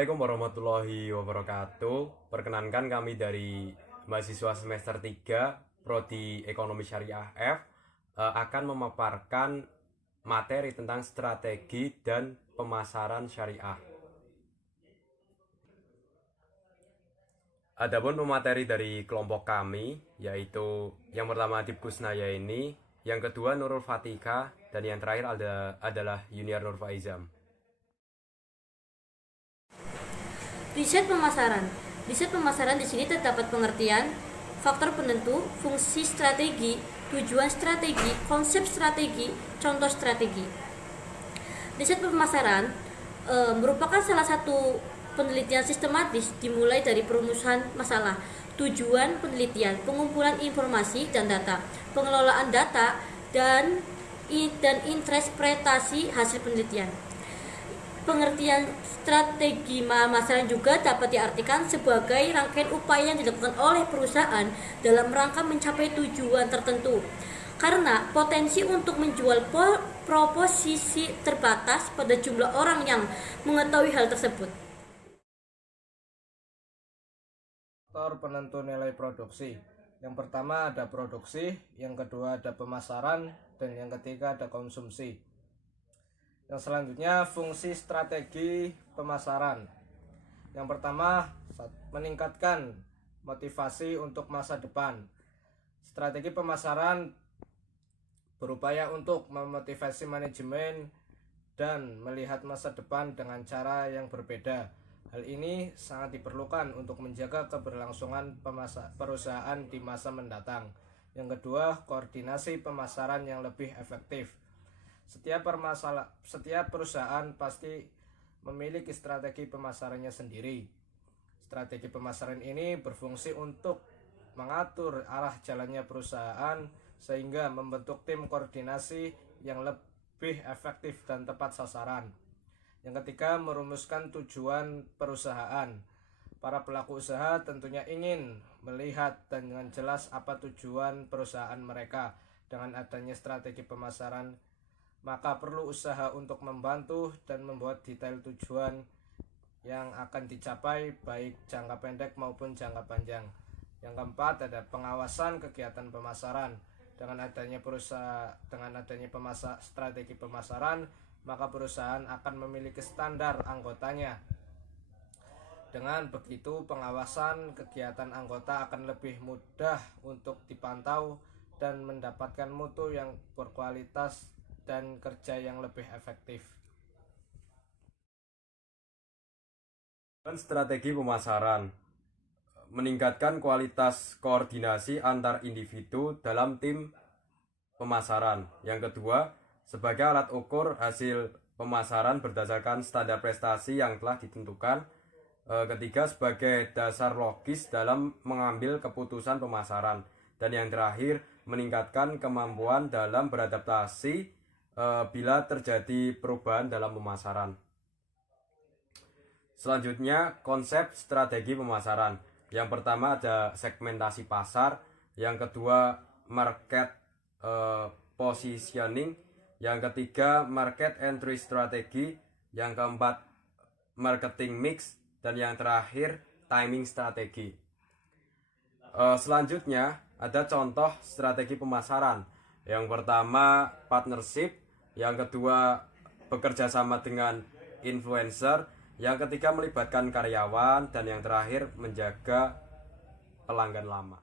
Assalamualaikum warahmatullahi wabarakatuh. Perkenankan kami dari mahasiswa semester 3 Prodi Ekonomi Syariah F akan memaparkan materi tentang strategi dan pemasaran syariah. Adapun pemateri dari kelompok kami yaitu yang pertama Adib Kusnaya ini, yang kedua Nurul Fatika, dan yang terakhir adalah Yuniar Nur Faizam. Riset pemasaran. Riset pemasaran di sini terdapat pengertian, faktor penentu, fungsi strategi, tujuan strategi, konsep strategi, contoh strategi. Riset pemasaran merupakan salah satu penelitian sistematis dimulai dari perumusan masalah, tujuan penelitian, pengumpulan informasi dan data, pengelolaan data, dan interpretasi hasil penelitian. Pengertian strategi pemasaran juga dapat diartikan sebagai rangkaian upaya yang dilakukan oleh perusahaan dalam rangka mencapai tujuan tertentu. Karena potensi untuk menjual proposisi terbatas pada jumlah orang yang mengetahui hal tersebut. Faktor penentu nilai produksi. Yang pertama ada produksi, yang kedua ada pemasaran, dan yang ketiga ada konsumsi. Yang selanjutnya fungsi strategi pemasaran. Yang pertama, meningkatkan motivasi untuk masa depan. Strategi pemasaran berupaya untuk memotivasi manajemen dan melihat masa depan dengan cara yang berbeda. Hal ini sangat diperlukan untuk menjaga keberlangsungan perusahaan di masa mendatang. Yang kedua, koordinasi pemasaran yang lebih efektif. Setiap perusahaan pasti memiliki strategi pemasarannya sendiri. Strategi pemasaran ini berfungsi untuk mengatur arah jalannya perusahaan sehingga membentuk tim koordinasi yang lebih efektif dan tepat sasaran. Yang ketiga, merumuskan tujuan perusahaan. Para pelaku usaha tentunya ingin melihat dengan jelas apa tujuan perusahaan mereka. Dengan adanya strategi pemasaran, maka perlu usaha untuk membantu dan membuat detail tujuan yang akan dicapai baik jangka pendek maupun jangka panjang. Yang keempat ada pengawasan kegiatan pemasaran. Dengan adanya strategi pemasaran, maka perusahaan akan memiliki standar anggotanya. Dengan begitu, pengawasan kegiatan anggota akan lebih mudah untuk dipantau dan mendapatkan mutu yang berkualitas dan kerja yang lebih efektif. Strategi pemasaran meningkatkan kualitas koordinasi antar individu dalam tim pemasaran. Yang kedua, sebagai alat ukur hasil pemasaran berdasarkan standar prestasi yang telah ditentukan. Ketiga, sebagai dasar logis dalam mengambil keputusan pemasaran. Dan yang terakhir, meningkatkan kemampuan dalam beradaptasi bila terjadi perubahan dalam pemasaran. Selanjutnya, konsep strategi pemasaran. Yang pertama ada segmentasi pasar, yang kedua market positioning, yang ketiga market entry strategi, yang keempat marketing mix, dan yang terakhir timing strategi. Selanjutnya ada contoh strategi pemasaran. Yang pertama partnership, yang kedua bekerja sama dengan influencer, yang ketiga melibatkan karyawan, dan yang terakhir menjaga pelanggan lama.